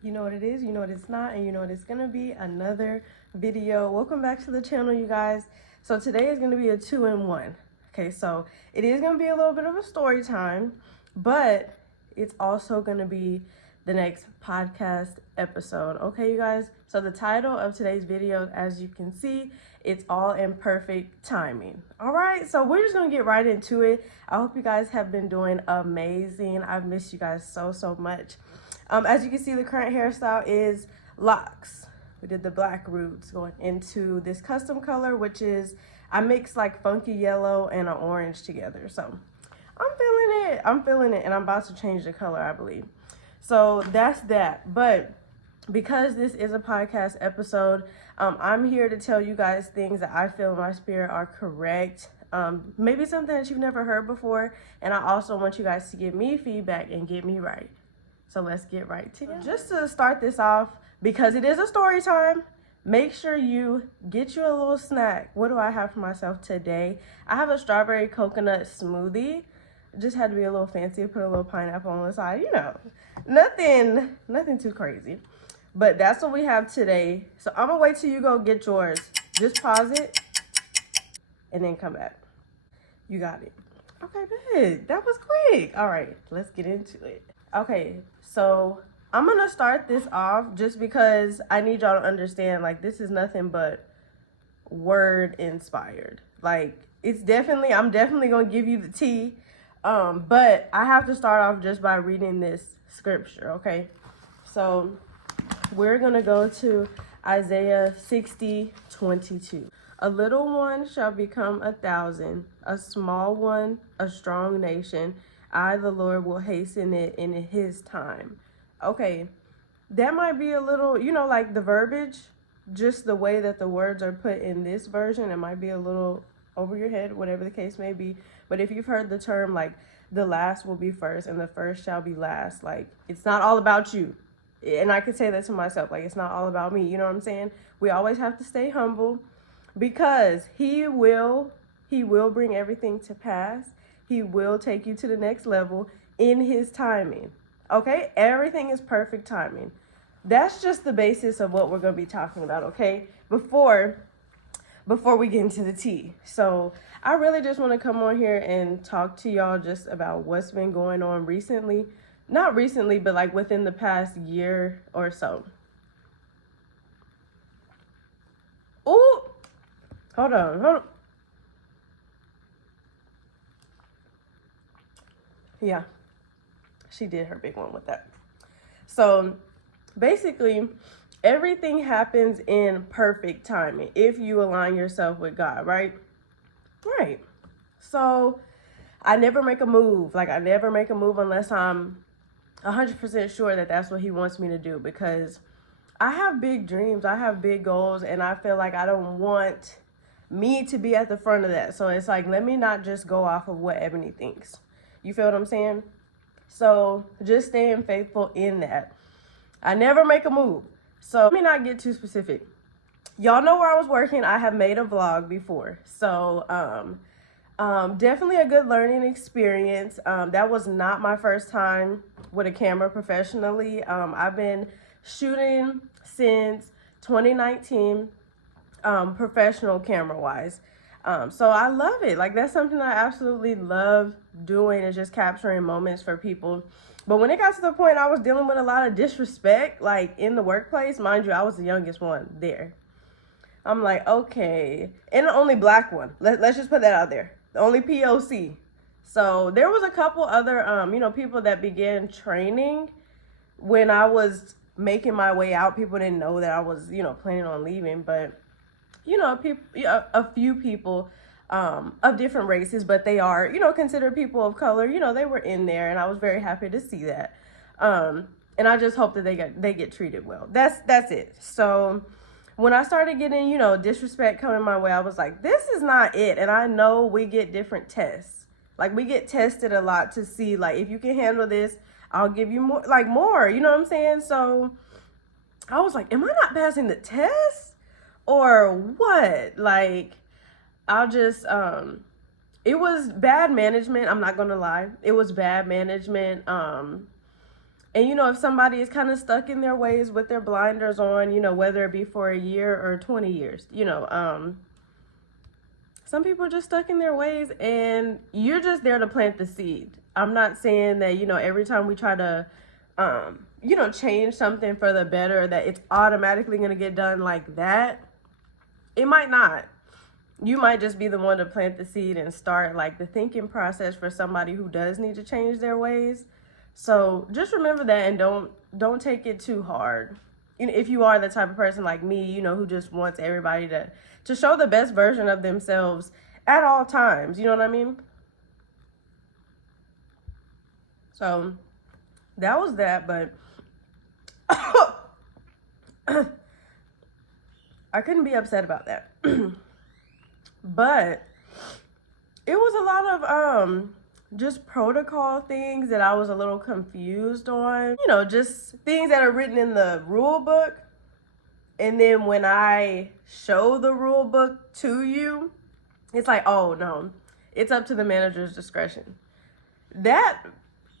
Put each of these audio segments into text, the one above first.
You know what it is, you know what it's not, and you know what it's gonna be, another video. Welcome back to the channel, you guys. So today is gonna be a 2-in-1. Okay, so it is gonna be a little bit of a story time, but it's also gonna be the next podcast episode. Okay, you guys? So the title of today's video, as you can see, it's all in perfect timing. All right, so we're just gonna get right into it. I hope you guys have been doing amazing. I've missed you guys so much. As you can see, the current hairstyle is locks. We did the black roots going into this custom color, which is, I mixed like funky yellow and an orange together. So I'm feeling it, and I'm about to change the color, I believe. So that's that. But because this is a podcast episode, I'm here to tell you guys things that I feel in my spirit are correct. Maybe something that you've never heard before. And I also want you guys to give me feedback and get me right. So let's get right to it. Just to start this off, because it is a story time, make sure you get you a little snack. What do I have for myself today? I have a strawberry coconut smoothie. It just had to be a little fancy. Put a little pineapple on the side, you know. Nothing too crazy. But that's what we have today. So I'm gonna wait till you go get yours. Just pause it and then come back. You got it. Okay, good. That was quick. All right, let's get into it. Okay, so I'm gonna start this off just because I need y'all to understand, like, this is nothing but word inspired. Like, I'm definitely gonna give you the tea, but I have to start off just by reading this scripture, okay? So we're gonna go to Isaiah 60:22. A little one shall become 1,000, a small one, a strong nation. I, the Lord, will hasten it in his time. Okay, that might be a little, like the verbiage, just the way that the words are put in this version, it might be a little over your head, whatever the case may be. But if you've heard the term, like, the last will be first and the first shall be last, like, it's not all about you. And I can say that to myself, like, it's not all about me, you know what I'm saying? We always have to stay humble because he will bring everything to pass. He will take you to the next level in his timing. Okay? Everything is perfect timing. That's just the basis of what we're going to be talking about, okay? Before we get into the tea. So I really just want to come on here and talk to y'all just about what's been going on recently. Not recently, but like within the past year or so. Ooh! Hold on. Yeah, she did her big one with that. So basically, everything happens in perfect timing if you align yourself with God, right? Right. So I never make a move. Like, I never make a move unless I'm 100% sure that that's what he wants me to do, because I have big dreams. I have big goals, and I feel like I don't want me to be at the front of that. So it's like, let me not just go off of what Ebony thinks. You feel what I'm saying? So just staying faithful in that. I never make a move. So let me not get too specific. Y'all know where I was working. I have made a vlog before. So definitely a good learning experience. That was not my first time with a camera professionally. I've been shooting since 2019, professional camera wise. So I love it. Like, that's something I absolutely love doing, is just capturing moments for people. But when it got to the point I was dealing with a lot of disrespect, like in the workplace, mind you, I was the youngest one there. I'm like, okay. And the only black one. Let's just put that out there. The only POC. So there was a couple other, people that began training when I was making my way out. People didn't know that I was, planning on leaving. But, a few people of different races, but they are, considered people of color. They were in there, and I was very happy to see that. And I just hope that they get treated well. That's it. So when I started getting, disrespect coming my way, I was like, this is not it. And I know we get different tests. Like, we get tested a lot to see, like, if you can handle this, I'll give you more, you know what I'm saying? So I was like, am I not passing the test or what? Like, I'll just, it was bad management. I'm not going to lie. It was bad management. And, you know, if somebody is kind of stuck in their ways with their blinders on, you know, whether it be for a year or 20 years, you know, some people are just stuck in their ways, and you're just there to plant the seed. I'm not saying that, you know, every time we try to, you know, change something for the better, that it's automatically going to get done like that. It might not. You might just be the one to plant the seed and start like the thinking process for somebody who does need to change their ways. So just remember that, and don't take it too hard. If you are the type of person like me, you know, who just wants everybody to show the best version of themselves at all times, you know what I mean? So that was that, but I couldn't be upset about that. But it was a lot of just protocol things that I was a little confused on. You know, just things that are written in the rule book. And then when I show the rule book to you, it's like, oh no, it's up to the manager's discretion. That,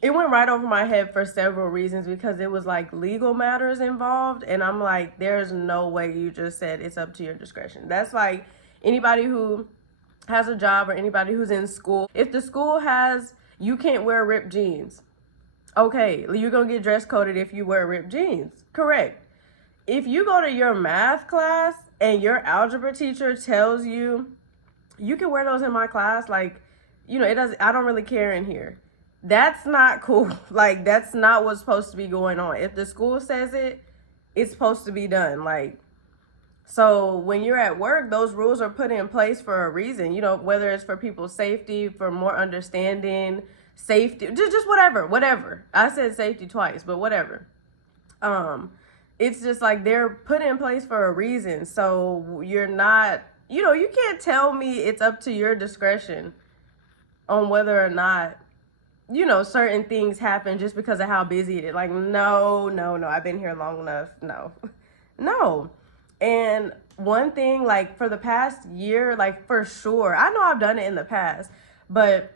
it went right over my head for several reasons, because it was like legal matters involved. And I'm like, there's no way you just said it's up to your discretion. That's like anybody who has a job or anybody who's in school. If the school has, you can't wear ripped jeans. Okay, you're going to get dress coded if you wear ripped jeans. Correct. If you go to your math class and your algebra teacher tells you, you can wear those in my class, like, you know, it doesn't, I don't really care in here. That's not cool. Like, that's not what's supposed to be going on. If the school says it, it's supposed to be done. Like, so when you're at work, those rules are put in place for a reason, you know, whether it's for people's safety, for more understanding, safety, just whatever. I said safety twice, but whatever. It's just like they're put in place for a reason. So you're not, you know, you can't tell me it's up to your discretion on whether or not, you know, certain things happen just because of how busy it is. Like, no, I've been here long enough. No. And one thing, like for the past year, like for sure, I know I've done it in the past, but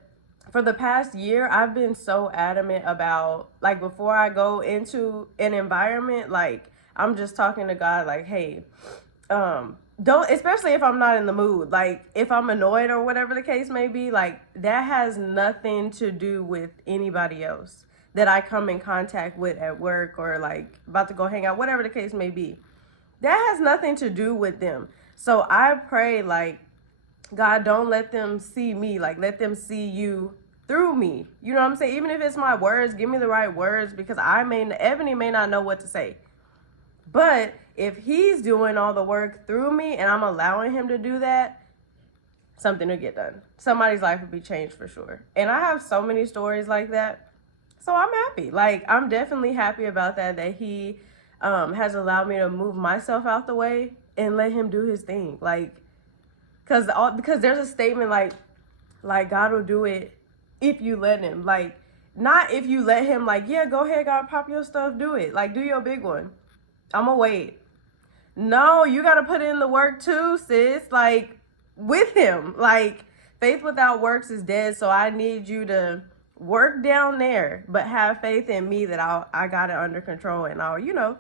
for the past year, I've been so adamant about, like, before I go into an environment, like, I'm just talking to God, like, hey, don't, especially if I'm not in the mood, like if I'm annoyed or whatever the case may be, like that has nothing to do with anybody else that I come in contact with at work, or like about to go hang out, whatever the case may be. That has nothing to do with them. So I pray, like, God, don't let them see me, like let them see you through me. You know what I'm saying? Even if it's my words, give me the right words, because Ebony may not know what to say. But if he's doing all the work through me and I'm allowing him to do that, something will get done. Somebody's life will be changed for sure. And I have so many stories like that. So I'm happy. Like, I'm definitely happy about that he has allowed me to move myself out the way and let him do his thing. Like, because there's a statement like God will do it if you let him. Like, not if you let him, like, yeah, go ahead, God, pop your stuff, do it. Like, do your big one. I'm gonna wait. No, you got to put in the work too, sis. Like, with him. Like, faith without works is dead. So I need you to work down there, but have faith in me that I got it under control, and I'm gonna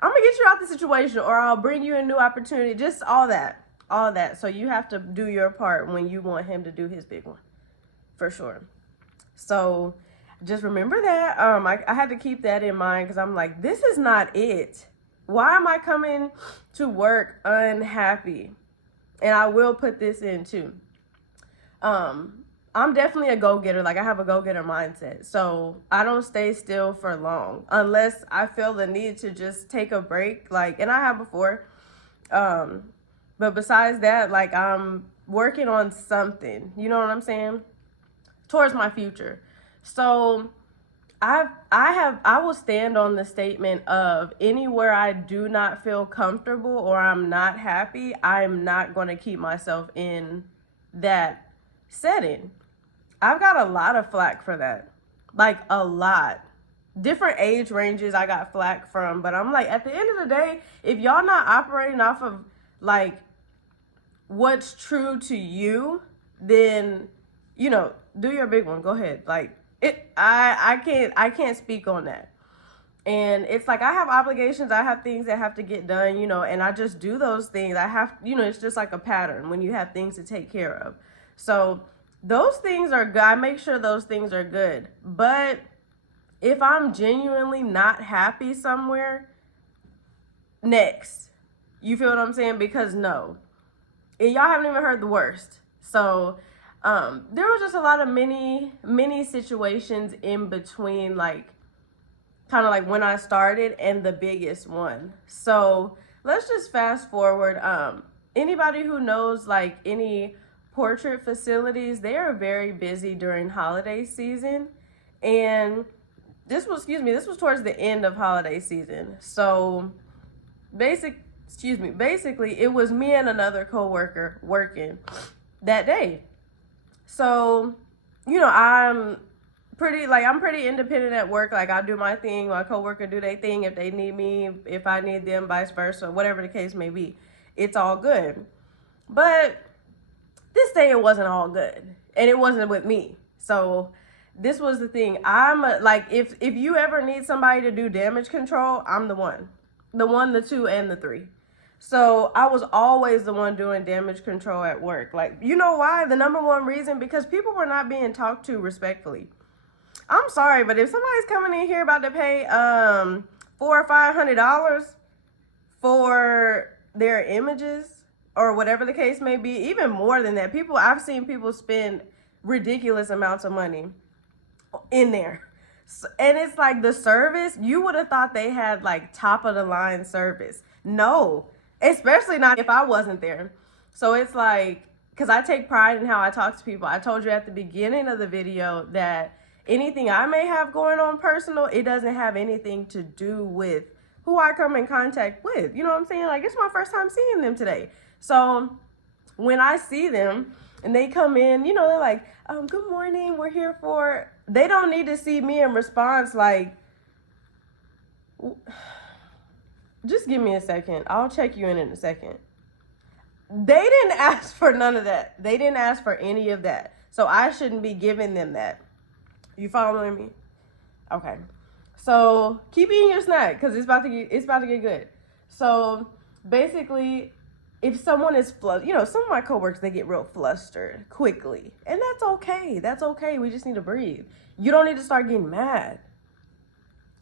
get you out the situation, or I'll bring you a new opportunity. Just all that. So you have to do your part when you want him to do his big one, for sure. So just remember that. I had to keep that in mind, because I'm like, this is not it. Why am I coming to work unhappy? And I will put this in too. I'm definitely a go-getter. Like, I have a go-getter mindset. So I don't stay still for long unless I feel the need to just take a break. Like, and I have before. But besides that, like, I'm working on something, you know what I'm saying? Towards my future. So I will stand on the statement of anywhere I do not feel comfortable or I'm not happy, I'm not going to keep myself in that setting. I've got a lot of flack for that. Like, a lot. Different age ranges I got flack from, but I'm like, at the end of the day, if y'all not operating off of like what's true to you, then, do your big one. Go ahead. Like, I can't speak on that. And it's like I have obligations, I have things that have to get done, you know, and I just do those things. I have, you know, it's just like a pattern when you have things to take care of. So those things are good. I make sure those things are good. But if I'm genuinely not happy somewhere, next. You feel what I'm saying? Because no. And y'all haven't even heard the worst. So there was just a lot of many situations in between, like kind of like when I started and the biggest one. So let's just fast forward. Anybody who knows like any portrait facilities, they are very busy during holiday season. And this was towards the end of holiday season. So basically it was me and another coworker working that day. So, you know, I'm pretty independent at work. Like I do my thing, my coworker do their thing. If they need me, if I need them, vice versa, whatever the case may be, it's all good. But this day it wasn't all good, and it wasn't with me. So this was the thing. Like if you ever need somebody to do damage control, I'm the one, the 2, and the 3. So I was always the one doing damage control at work. Like, you know why? The number one reason, because people were not being talked to respectfully. I'm sorry, but if somebody's coming in here about to pay $400 or $500 for their images or whatever the case may be, even more than that, I've seen people spend ridiculous amounts of money in there. And it's like the service, you would have thought they had like top of the line service. No, especially not if I wasn't there. So it's like, because I take pride in how I talk to people. I told you at the beginning of the video that anything I may have going on personal, it doesn't have anything to do with who I come in contact with. You know what I'm saying? Like, it's my first time seeing them today. So when I see them and they come in, you know, they're like, good morning, we're here for, they don't need to see me in response like, just give me a second. I'll check you in a second. They didn't ask for none of that. They didn't ask for any of that. So I shouldn't be giving them that. You following me? Okay. So keep eating your snack because it's about to get good. So basically, if someone is flustered, you know, some of my coworkers, they get real flustered quickly. And that's okay. That's okay. We just need to breathe. You don't need to start getting mad.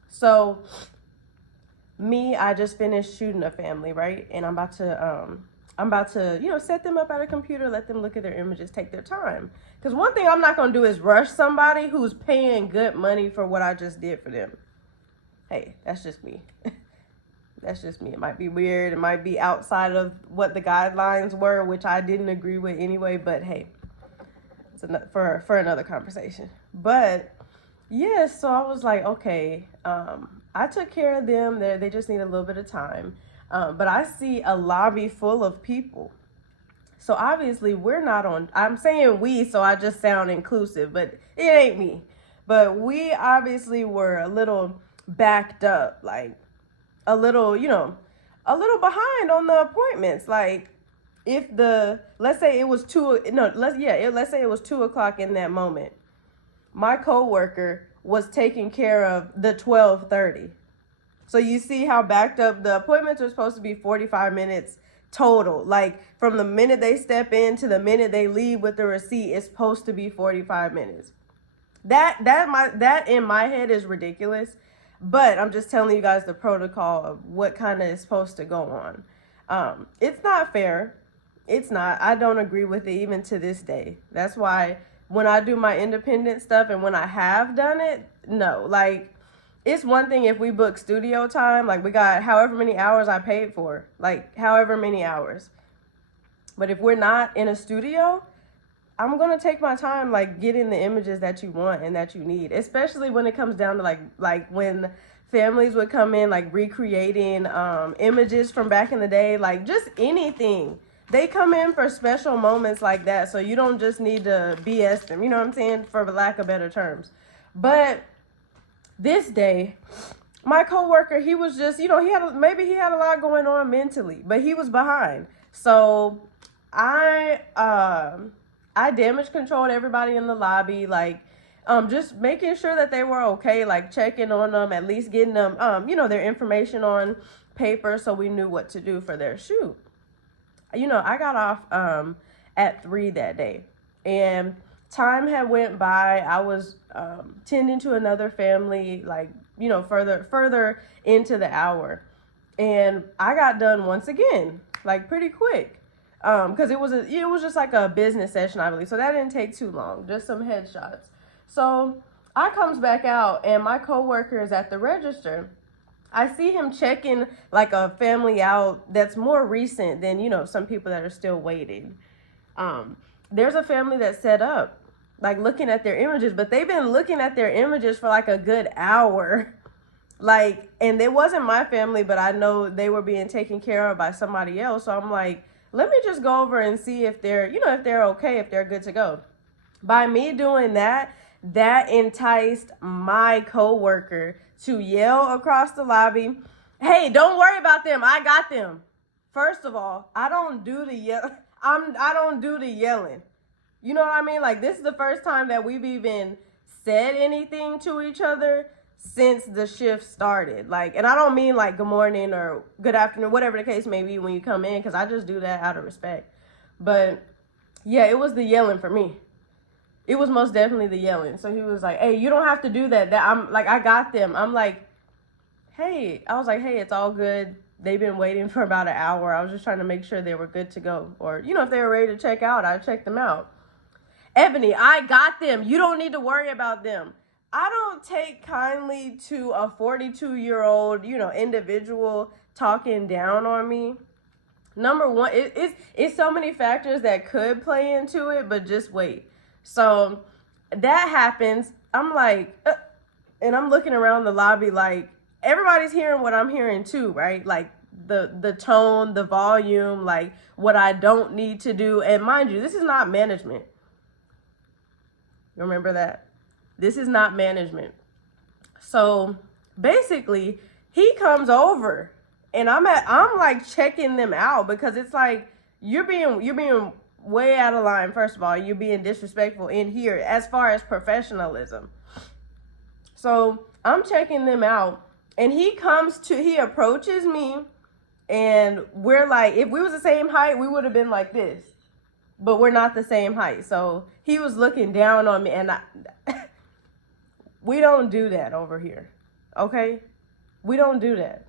So me, I just finished shooting a family, right? And I'm about to, you know, set them up at a computer, let them look at their images, take their time. Because one thing I'm not going to do is rush somebody who's paying good money for what I just did for them. Hey, that's just me. That's just me. It might be weird. It might be outside of what the guidelines were, which I didn't agree with anyway. But hey, it's for another conversation. But yeah, so I was like, okay, I took care of them. They just need a little bit of time. But I see a lobby full of people. So obviously we're not on, I'm saying we, so I just sound inclusive, but it ain't me. But we obviously were a little backed up, like a little, you know, a little behind on the appointments. Like if let's say it was let's say it was 2:00 in that moment. My coworker was taking care of the 12:30. So you see how backed up the appointments are supposed to be 45 minutes total. Like from the minute they step in to the minute they leave with the receipt, it's supposed to be 45 minutes. That in my head is ridiculous. But I'm just telling you guys the protocol of what kind of is supposed to go on. It's not fair. It's not. I don't agree with it even to this day. That's why when I do my independent stuff and when I have done it, no. Like, it's one thing if we book studio time, like we got however many hours I paid for, like however many hours. But if we're not in a studio, I'm going to take my time, like getting the images that you want and that you need, especially when it comes down to like when families would come in, like recreating images from back in the day, like just anything. They come in for special moments like that. So you don't just need to BS them, you know what I'm saying? For lack of better terms. But this day, my coworker, he was just, you know, he had a lot going on mentally, but he was behind. So I damage controlled everybody in the lobby. Like just making sure that they were okay, like checking on them, at least getting them, their information on paper so we knew what to do for their shoot. I got off at 3 that day, and time had went by. I was tending to another family, like, further into the hour, and I got done once again, like pretty quick, because it was just like a business session, I believe, so that didn't take too long, just some headshots. So I comes back out, and my coworker is at the register. I see him checking like a family out that's more recent than, some people that are still waiting. There's a family that's set up, like looking at their images, but they've been looking at their images for like a good hour. Like, and it wasn't my family, but I know they were being taken care of by somebody else. So I'm like, let me just go over and see if they're, if they're okay, if they're good to go. By me doing that enticed my coworker to yell across the lobby, "Hey, don't worry about them. I got them." First of all, I don't do the yelling. You know what I mean? Like, this is the first time that we've even said anything to each other since the shift started. Like, and I don't mean like good morning or good afternoon, whatever the case may be when you come in, because I just do that out of respect. But yeah, it was the yelling for me. It was most definitely the yelling. So he was like, "Hey, you don't have to do that. I'm like, I got them." I'm like, hey, it's all good. They've been waiting for about an hour. I was just trying to make sure they were good to go. Or, if they were ready to check out, I checked them out. "Ebony, I got them. You don't need to worry about them." I don't take kindly to a 42-year-old, individual talking down on me. Number one, it's so many factors that could play into it, but just wait. So that happens. I'm like, and I'm looking around the lobby like everybody's hearing what I'm hearing too, right? Like the tone, the volume, like what I don't need to do. And mind you, this is not management. Remember that. This is not management. So basically, he comes over and I'm like checking them out, because it's like you're being way out of line. First of all, you're being disrespectful in here as far as professionalism. So I'm checking them out, and he approaches me, and we're like, if we was the same height, we would have been like this, but we're not the same height. So he was looking down on me, and we don't do that over here. Okay? We don't do that.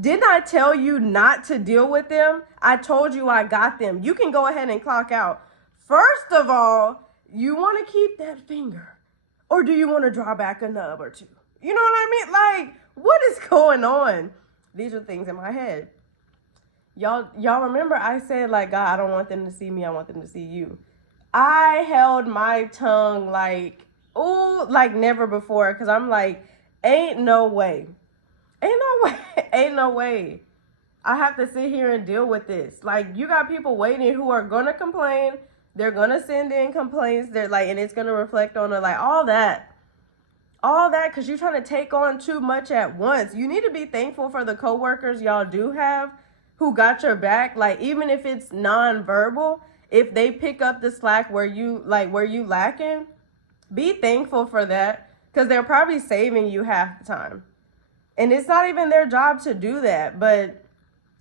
Didn't I tell you not to deal with them? I told you I got them. You can go ahead and clock out. First of all, you want to keep that finger, or do you want to draw back a nub or two? You know what I mean? Like, what is going on? These are things in my head. Y'all remember I said, like, God, I don't want them to see me. I want them to see you. I held my tongue like never before, because I'm like, ain't no way. Ain't no way. I have to sit here and deal with this. Like, you got people waiting who are going to complain. They're going to send in complaints. They're like, and it's going to reflect on it, like all that, because you're trying to take on too much at once. You need to be thankful for the coworkers y'all do have who got your back. Like, even if it's nonverbal, if they pick up the slack where you lacking, be thankful for that, because they're probably saving you half the time. And it's not even their job to do that. But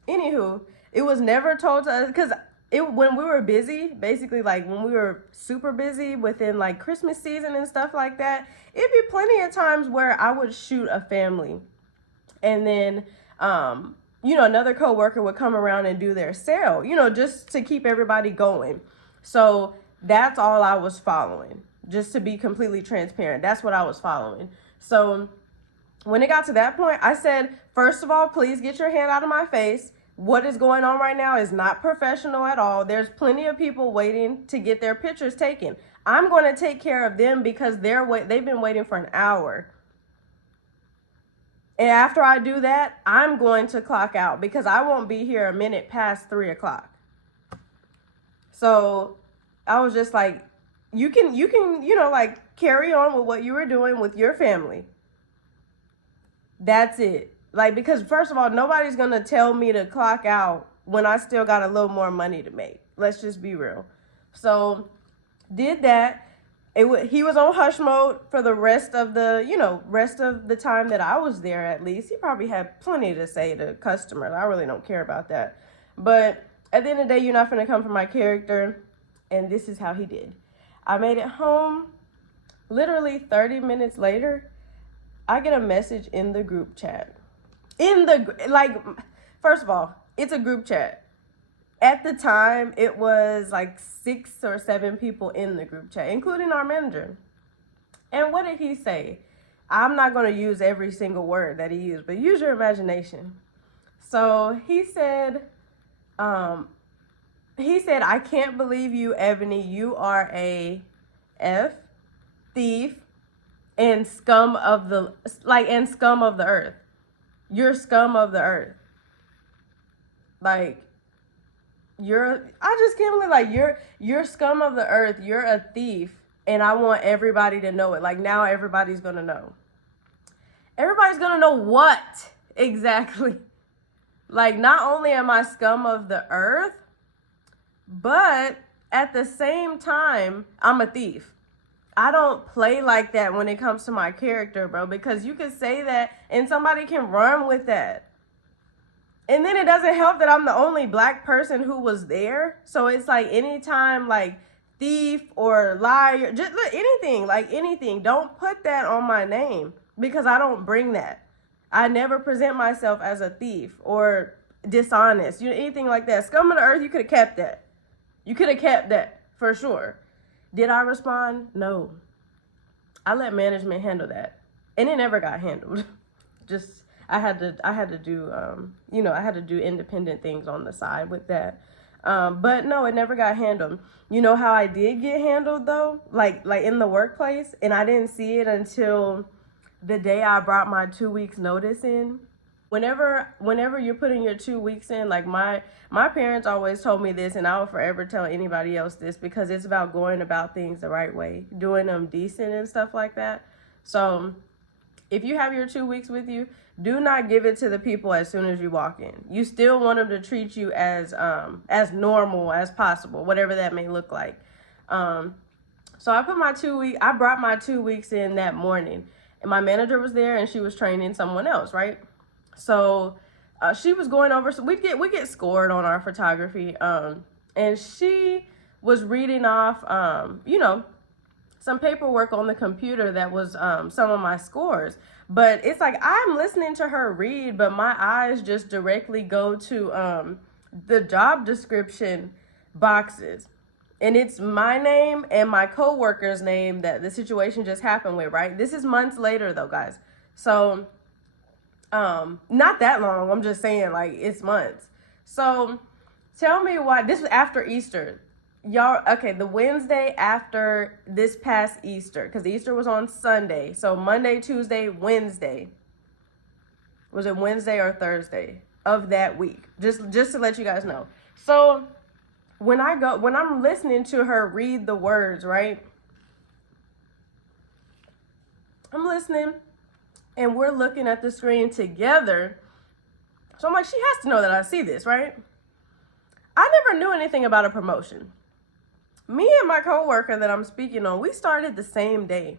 anywho, it was never told to us, because when we were busy, basically like when we were super busy within like Christmas season and stuff like that, it'd be plenty of times where I would shoot a family, and then another coworker would come around and do their sale, just to keep everybody going. So that's all I was following, just to be completely transparent. That's what I was following. So when it got to that point, I said, first of all, please get your hand out of my face. What is going on right now is not professional at all. There's plenty of people waiting to get their pictures taken. I'm going to take care of them, because they've been waiting for an hour. And after I do that, I'm going to clock out, because I won't be here a minute past 3 o'clock. So I was just like, you can, like carry on with what you were doing with your family. That's it. Like, because first of all, nobody's going to tell me to clock out when I still got a little more money to make. Let's just be real. So did that. He was on hush mode for the rest of the time that I was there. At least he probably had plenty to say to customers. I really don't care about that. But at the end of the day, you're not gonna come for my character, and this is how he did. I made it home. Literally 30 minutes later, I get a message in the group chat. First of all, it's a group chat. At the time, it was like 6 or 7 people in the group chat, including our manager. And what did he say? I'm not going to use every single word that he used, but use your imagination. So he said, I can't believe you, Ebony. You are a thief, and scum of the earth. You're scum of the earth. I just can't believe, you're scum of the earth. You're a thief, and I want everybody to know it. Now everybody's gonna know. Everybody's gonna know what exactly? Not only am I scum of the earth, but at the same time, I'm a thief. I don't play like that when it comes to my character, bro, because you can say that and somebody can run with that. And then it doesn't help that I'm the only black person who was there. So it's anytime thief or liar, just anything, don't put that on my name, because I don't bring that. I never present myself as a thief or dishonest, anything like that. Scum of the earth, you could have kept that. You could have kept that for sure. Did I respond? No. I let management handle that, and it never got handled. Just I had to do I had to do independent things on the side with that. But no, it never got handled. You know how I did get handled though? Like in the workplace, and I didn't see it until the day I brought my 2 weeks notice in. Whenever you're putting your 2 weeks in, my parents always told me this, and I will forever tell anybody else this, because it's about going about things the right way, doing them decent and stuff like that. So if you have your 2 weeks with you, do not give it to the people as soon as you walk in. You still want them to treat you as normal as possible, whatever that may look like. So I brought my 2 weeks in that morning, and my manager was there, and she was training someone else, right? So she was going over, so we get scored on our photography, and she was reading off some paperwork on the computer that was some of my scores. But it's I'm listening to her read, but my eyes just directly go to the job description boxes. And it's my name and my coworker's name that the situation just happened with, right? This is months later though, guys. So not that long. I'm just saying, it's months. So tell me why. This was after Easter. Y'all, okay, the Wednesday after this past Easter, because Easter was on Sunday. So Monday, Tuesday, Wednesday. Was it Wednesday or Thursday of that week? Just to let you guys know. So when I'm listening to her read the words, right? I'm listening, and we're looking at the screen together. So I'm she has to know that I see this, right? I never knew anything about a promotion. Me and my coworker that I'm speaking on, we started the same day.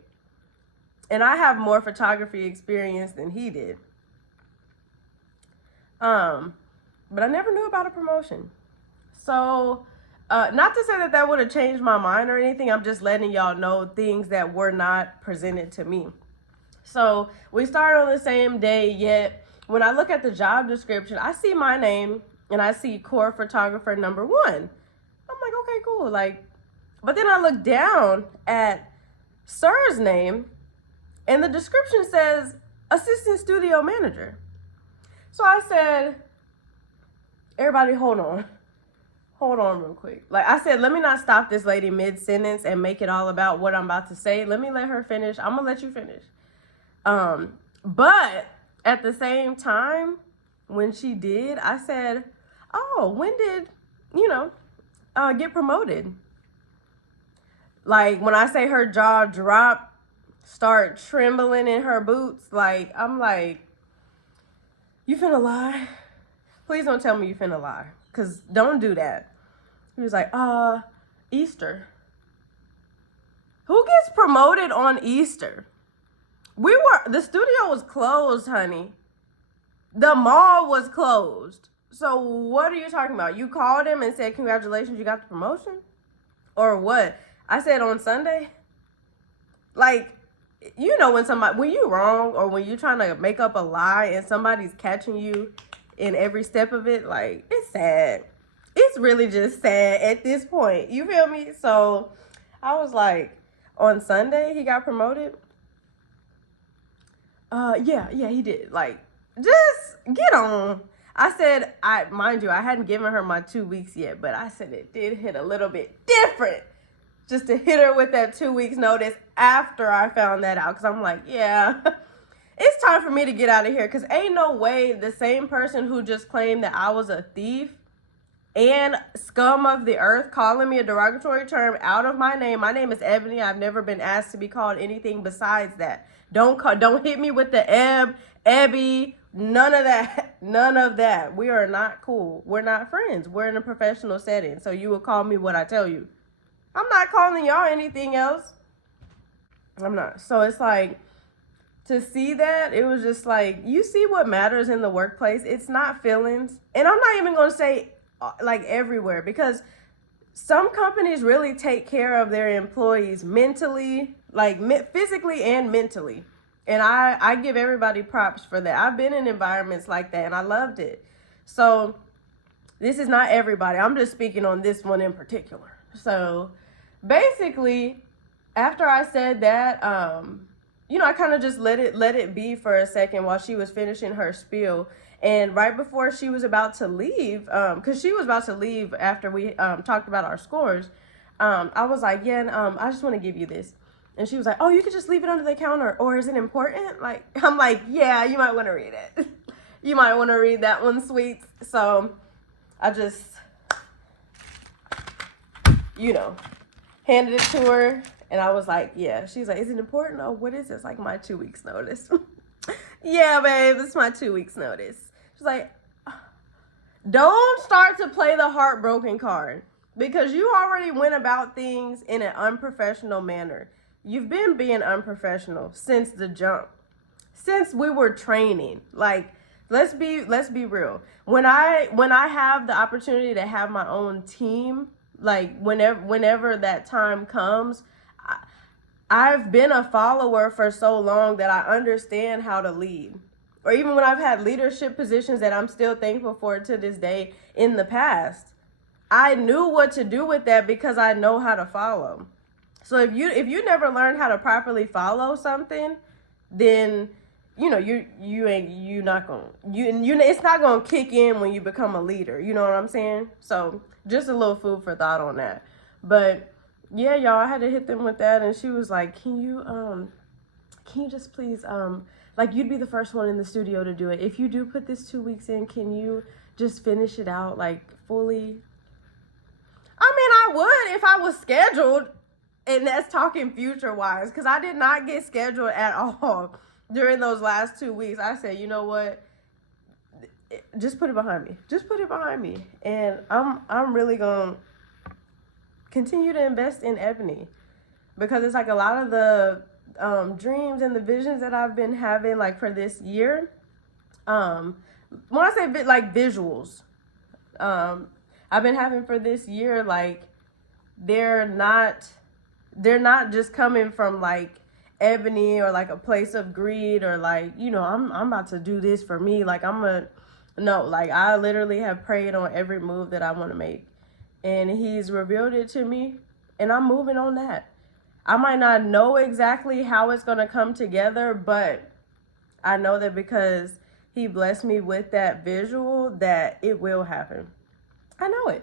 And I have more photography experience than he did. But I never knew about a promotion. So, not to say that would have changed my mind or anything. I'm just letting y'all know things that were not presented to me. So we started on the same day, yet when I look at the job description, I see my name and I see core photographer number 1. I'm okay, cool. But then I look down at Sir's name, and the description says assistant studio manager. So I said, everybody hold on real quick. I said, let me not stop this lady mid-sentence and make it all about what I'm about to say. Let me let her finish. I'm gonna let you finish. But at the same time, when she did, I said, oh, when did, get promoted? When I say her jaw dropped, start trembling in her boots, I'm you finna lie? Please don't tell me you finna lie, because don't do that. He was like, Easter. Who gets promoted on Easter? The studio was closed, honey. The mall was closed. So what are you talking about? You called him and said, congratulations, you got the promotion? Or what? I said on Sunday? Like, you know when you wrong or when you're trying to make up a lie and somebody's catching you in every step of it, like, it's sad. It's really just sad at this point. You feel me? So I was like, on Sunday he got promoted? Yeah, he did. Like, just get on. I said, mind you, I hadn't given her my 2 weeks yet, but I said it did hit a little bit different just to hit her with that 2 weeks notice after I found that out. Because I'm like, yeah, it's time for me to get out of here. Because ain't no way the same person who just claimed that I was a thief and scum of the earth calling me a derogatory term out of my name. My name is Ebony. I've never been asked to be called anything besides that. Don't hit me with the Ebby, none of that. None of that. We are not cool. We're not friends. We're in a professional setting. So you will call me what I tell you. I'm not calling y'all anything else. I'm not. So it's like, to see that, it was just like, you see what matters in the workplace. It's not feelings. And I'm not even going to say like everywhere, because some companies really take care of their employees mentally, like physically and mentally. And I give everybody props for that. I've been in environments like that and I loved it. So this is not everybody. I'm just speaking on this one in particular. So basically, after I said that, I kind of just let it be for a second while she was finishing her spiel. And right before she was about to leave, because she was about to leave after we talked about our scores, I was like, yeah, I just want to give you this. And she was like, oh, you could just leave it under the counter, or is it important? Like, I'm like, yeah, you might want to read it. You might want to read that one, sweets. So I just, handed it to her. And I was like, yeah. She's like, is it important? Oh, what is this? Like my 2 weeks notice. Yeah, babe, it's my 2 weeks notice. She's like, don't start to play the heartbroken card, because you already went about things in an unprofessional manner. You've been being unprofessional since the jump, since we were training. Like, let's be real. When I have the opportunity to have my own team, like whenever that time comes, I've been a follower for so long that I understand how to lead. Or even when I've had leadership positions that I'm still thankful for to this day in the past, I knew what to do with that because I know how to follow. So if you never learn how to properly follow something, then it's not gonna kick in when you become a leader. You know what I'm saying? So just a little food for thought on that. But yeah, y'all, I had to hit them with that, and she was like, can you just please, like, you'd be the first one in the studio to do it. If you do put this 2 weeks in, can you just finish it out, like, fully? I mean, I would if I was scheduled, and that's talking future-wise, because I did not get scheduled at all during those last 2 weeks. I said, you know what? Just put it behind me. Just put it behind me. And I'm really going to continue to invest in Ebony, because it's like a lot of the dreams and the visions that I've been having, like, for this year. When I say like visuals, I've been having for this year, like, they're not just coming from like Ebony or like a place of greed or like, I'm about to do this for me. Like, no, like, I literally have prayed on every move that I want to make, and he's revealed it to me, and I'm moving on that. I might not know exactly how it's going to come together, but I know that because he blessed me with that visual, that it will happen. I know it.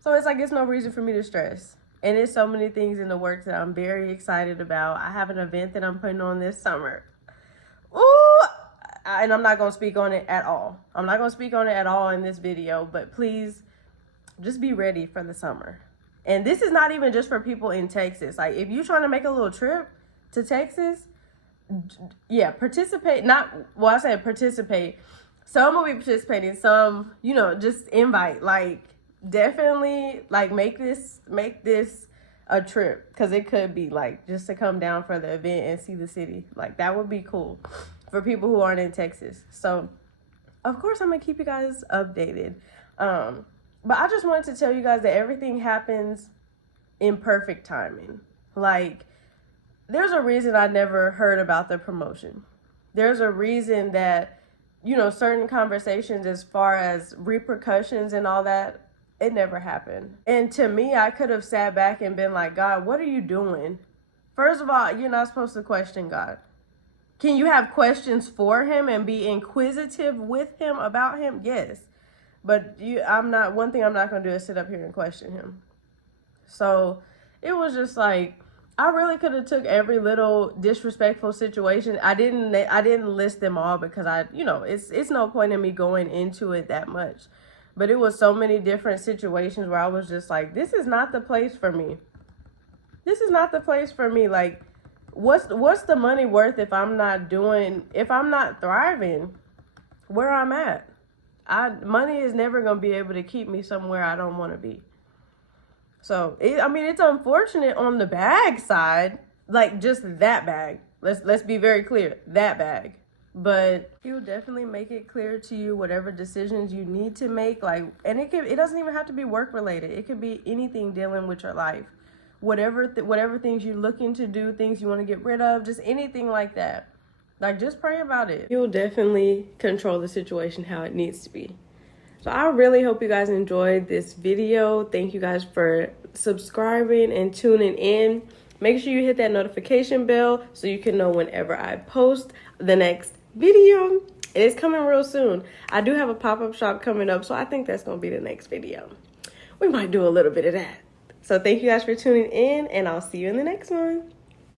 So it's like, it's no reason for me to stress. And there's so many things in the works that I'm very excited about. I have an event that I'm putting on this summer. Ooh, and I'm not going to speak on it at all. I'm not going to speak on it at all in this video, but please just be ready for the summer. And this is not even just for people in Texas. Like, if you're trying to make a little trip to Texas, yeah, participate. I said participate. Some will be participating. Some, just invite. Like, definitely, like, make this a trip, because it could be like just to come down for the event and see the city. Like that would be cool for people who aren't in Texas. So of course I'm gonna keep you guys updated. But I just wanted to tell you guys that everything happens in perfect timing. Like, there's a reason I never heard about the promotion. There's a reason that, you know, certain conversations as far as repercussions and all that, it never happened. And to me, I could have sat back and been like, God, what are you doing? First of all, you're not supposed to question God. Can you have questions for him and be inquisitive with him about him? Yes. But one thing I'm not going to do is sit up here and question him. So it was just like, I really could have took every little disrespectful situation. I didn't list them all because it's no point in me going into it that much. But it was so many different situations where I was just like, this is not the place for me. This is not the place for me. Like, what's the money worth if I'm not thriving where I'm at? Money is never going to be able to keep me somewhere I don't want to be. So, it's unfortunate on the bag side, like just that bag. Let's be very clear, that bag. But he'll definitely make it clear to you whatever decisions you need to make. Like, and it doesn't even have to be work related. It could be anything dealing with your life. Whatever things you're looking to do, things you want to get rid of, just anything like that. Like, just pray about it. He'll definitely control the situation how it needs to be. So I really hope you guys enjoyed this video. Thank you guys for subscribing and tuning in. Make sure you hit that notification bell so you can know whenever I post the next video. It is coming real soon. I do have a pop-up shop coming up, so I think that's going to be the next video. We might do a little bit of that. So thank you guys for tuning in, and I'll see you in the next one.